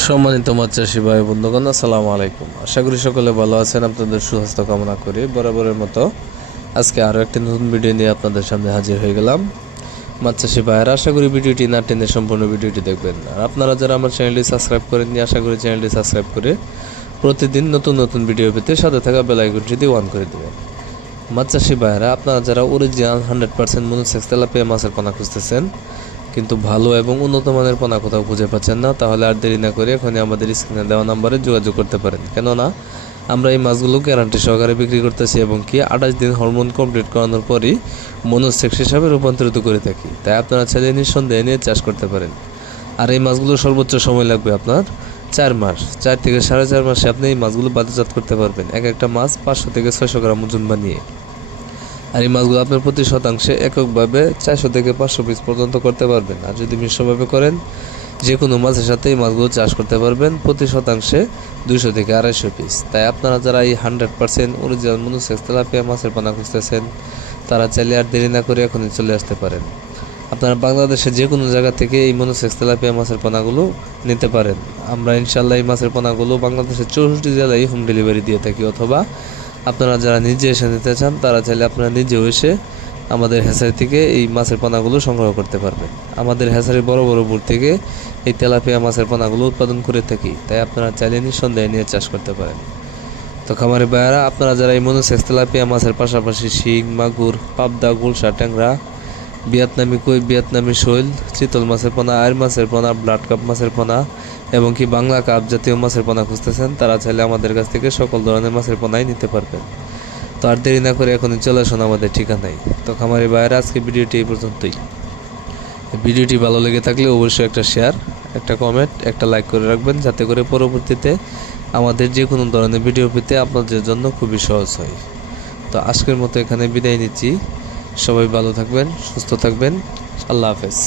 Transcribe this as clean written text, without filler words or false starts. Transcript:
সম্মানিত মাছ চাষি ভাই বন্ধুগণ, আসসালামু আলাইকুম। আশা করি সকলে ভালো আছেন। আপনাদের সুস্বাস্থ্য কামনা করি বরাবরের মতো আজকে আরও একটি নতুন ভিডিও নিয়ে আপনাদের সামনে হাজির হয়ে গেলাম। মাছ চাষি ভাইয়েরা, আশা করি ভিডিওটি না টেনে সম্পূর্ণ ভিডিওটি দেখবেন। আর আপনারা যারা আমার চ্যানেলটি সাবস্ক্রাইব করেননি, আশা করি চ্যানেলটি সাবস্ক্রাইব করে প্রতিদিন নতুন নতুন ভিডিও পেতে সাথে থাকা বেল আইকনটি দিয়ে অন করে দেবেন। মাছ চাষি ভাইয়েরা, আপনারা যারা অরিজিনাল 100% মনোসেক্স তেলাপিয়া মাছের পোনা খুঁজতেছেন কিন্তু ভালো এবং উন্নত মানের পোনা কোথাও খুঁজে পাচ্ছেন না, তাহলে আর দেরি না করে এখনই আমাদের স্ক্রিনে দেওয়া নাম্বারে যোগাযোগ করতে পারেন। কেননা আমরা এই মাছগুলো গ্যারান্টি সহকারে বিক্রি করতেছি এবং 28 দিন হরমোন কমপ্লিট করানোর পরই মনোসেক্স হিসাবে রূপান্তরিত করে থাকি। তাই আপনারা চাইলে নিঃসন্দেহে নিয়ে চাষ করতে পারেন। আর এই মাছগুলো সর্বোচ্চ সময় লাগবে আপনার 4 মাস। 4 থেকে 4.5 মাসে আপনি এই মাছগুলো বাজারজাত করতে পারবেন, এক একটা মাছ 500 থেকে 600 গ্রাম ওজন বানিয়ে। আর এই মাছগুলো আপনার প্রতি শতাংশে এককভাবে 400 থেকে 500 পিস পর্যন্ত করতে পারবেন। আর যদি মিশ্রভাবে করেন, যে কোনো মাছের সাথে এই মাছগুলো চাষ করতে পারবেন প্রতি শতাংশে 200 থেকে 250 পিস। তাই আপনারা যারা এই 100% অরিজিনাল মনোসেক্স তেলাপিয়া মাছের পোনা খুঁজতেছেন, তারা চাইলে আর দেরি না করে এখনই চলে আসতে পারেন। আপনারা বাংলাদেশের যে কোনো জায়গা থেকে এই মনোসেক্স তেলাপিয়া মাছের পোনাগুলো নিতে পারেন। আমরা ইনশাল্লাহ এই মাছের পোনাগুলো বাংলাদেশের 64 জেলায় হোম ডেলিভারি দিয়ে থাকি, অথবা আপনারা যারা নিজে এসে নিতে চান তারা চাইলে আপনারা নিজেও এসে আমাদের হ্যাচারি থেকে এই মাছের পোনাগুলো সংগ্রহ করতে পারবেন। আমাদের হ্যাচারি বড় বড় বুট থেকে এই তেলাপিয়া মাছের পোনাগুলো উৎপাদন করে থাকি, তাই আপনারা চাইলে নিঃসন্দেহে নিয়ে চাষ করতে পারেন। তো খামারি ভাইয়ারা, আপনারা যারা এই মনোসেক্স তেলাপিয়া মাছের পাশাপাশি শিং, মাগুর, পাবদা, গুলশা, ট্যাংরা, ভিয়েতনামি কই, ভিয়েতনামি শৈল, চিতল মাছের পোনা, আয়ের মাছের পোনা, ব্লাড কাপ মাছের পোনা এবং কি বাংলা কাপ জাতীয় মাছের পোনা খুঁজতেছেন, তারা চাইলে আমাদের কাছ থেকে সকল ধরনের মাছের পোনাই নিতে পারবেন। তো আর দেরি না করে এখনই চলে আসুন আমাদের ঠিকানায়। তো খামারি ভাইয়েরা, আজকে ভিডিওটি এই পর্যন্তই। ভিডিওটি ভালো লেগে থাকলে অবশ্যই একটা শেয়ার, একটা কমেন্ট, একটা লাইক করে রাখবেন, যাতে করে পরবর্তীতে আমাদের যে কোনো ধরনের ভিডিও পেতে আপনাদের জন্য খুবই সহজ হয়। তো আজকের মতো এখানে বিদায় নিচ্ছি। সবাই ভালো থাকবেন, সুস্থ থাকবেন। আল্লাহ হাফেজ।